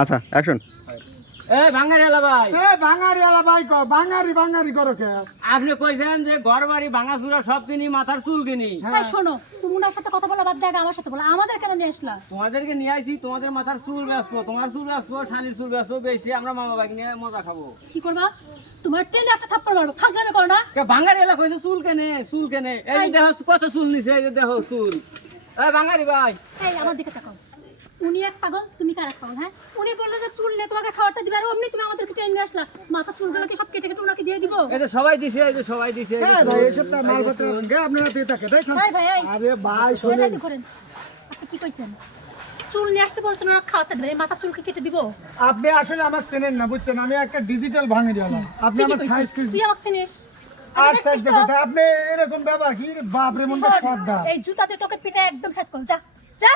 আচ্ছা অ্যাকশন এ ভাঙ্গারি এলা ভাই। এ বাঙালি আলা ভাই কো বাঙালি বাঙালি করো কে? আপনি কইছেন যে ঘর বাড়ি ভাঙা চুরা সব কিনি মাথার চুল কিনি। এই শোনো তুমি ওনার সাথে কথা বলা বাদ দিয়ে আমার সাথে বলো। আমাদের কেন নিয়ে আসলা? তোমাদেরকে নিয়ে আইছি তোমাদের মাথার চুল ব্যস্ত তোমার চুল ব্যস্ত শালির চুল ব্যস্ত বেশি আমরা মামা ভাই নিয়ে মজা খাব। কি করবা? তোমার ট্রেনে একটা থাপ্পড় মারবো খাজলামে করো না। কে এলা কইছে চুল কেনে চুল কেনে। এই দেখো কত চুল নিছে এই দেখো চুল। এ ভাঙ্গারি ভাই। এই আমার দিকে তাকাও। উনি এক পাগল তুমি কার এক পাগল হ্যাঁ? উনি বলল যে চুল নিয়ে তোমাকে খাবারটা দিবে আর অমনি তুমি আমাদেরকে ট্রেন নিয়ে আসলা। মাথা চুলগুলোকে সব কেটে কেটে ওনাকে দিয়ে দিব। এই যে সবাই দিছে এই যে সবাই দিছে হ্যাঁ চুল। ভাই এসব তা মালপত্র গে আপনারা তুই তাকে দেখুন ভাই ভাই আরে ভাই শোনেন শোনেন। কি করেন। আপনি কি কইছেন? চুল নিয়ে আসতে বলছেন ওরা খাওয়াতে দেবে মাথা চুলকে কেটে দিব। আপনি আসলে আমার চেনেন না বুঝছেন? আমি একটা ডিজিটাল ভাঙিয়ে দিলাম আপনি আমার সাইজ তুই আমাকে চিনিস? আর সাইজ আপনি এরকম ব্যাপার কি? বাপ রে মনটা এই জুতাতে তোকে পিঠে একদম সাইজ কর যা যা।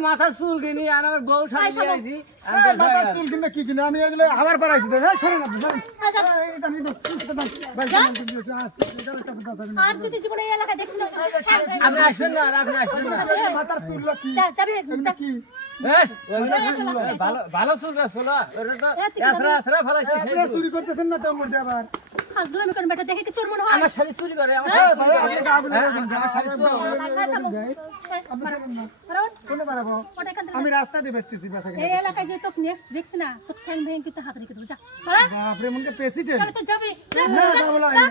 মাথার চুল কিনি আর আমার বউ শালি তাই তো নিয়ে আইছি মাথার চুল কিনে কি কিনে? আমি এগুলো হ্যাঁ শোনেন আপনি আসবেন না আপনি আসবেন না। মাথার কি? ভালো চুল সেই আপনারা চুল। চুরি করতেছেন না তো মোটে আবার? ফাজলামি করেন বেটা দেখে কি চোর মনে হয়? আমার শালি চুরি করে আমার আমি রাস্তা দিয়ে বেচতেছি বেচা এই এলাকায় যে তো নেক্সট দেখছ না তো ঠ্যাং ভেঙে কিন্তু হাত রেখে দেবো। যা বাপরে মনকে প্রেসিডেন্ট তো যাবি। না না। যা।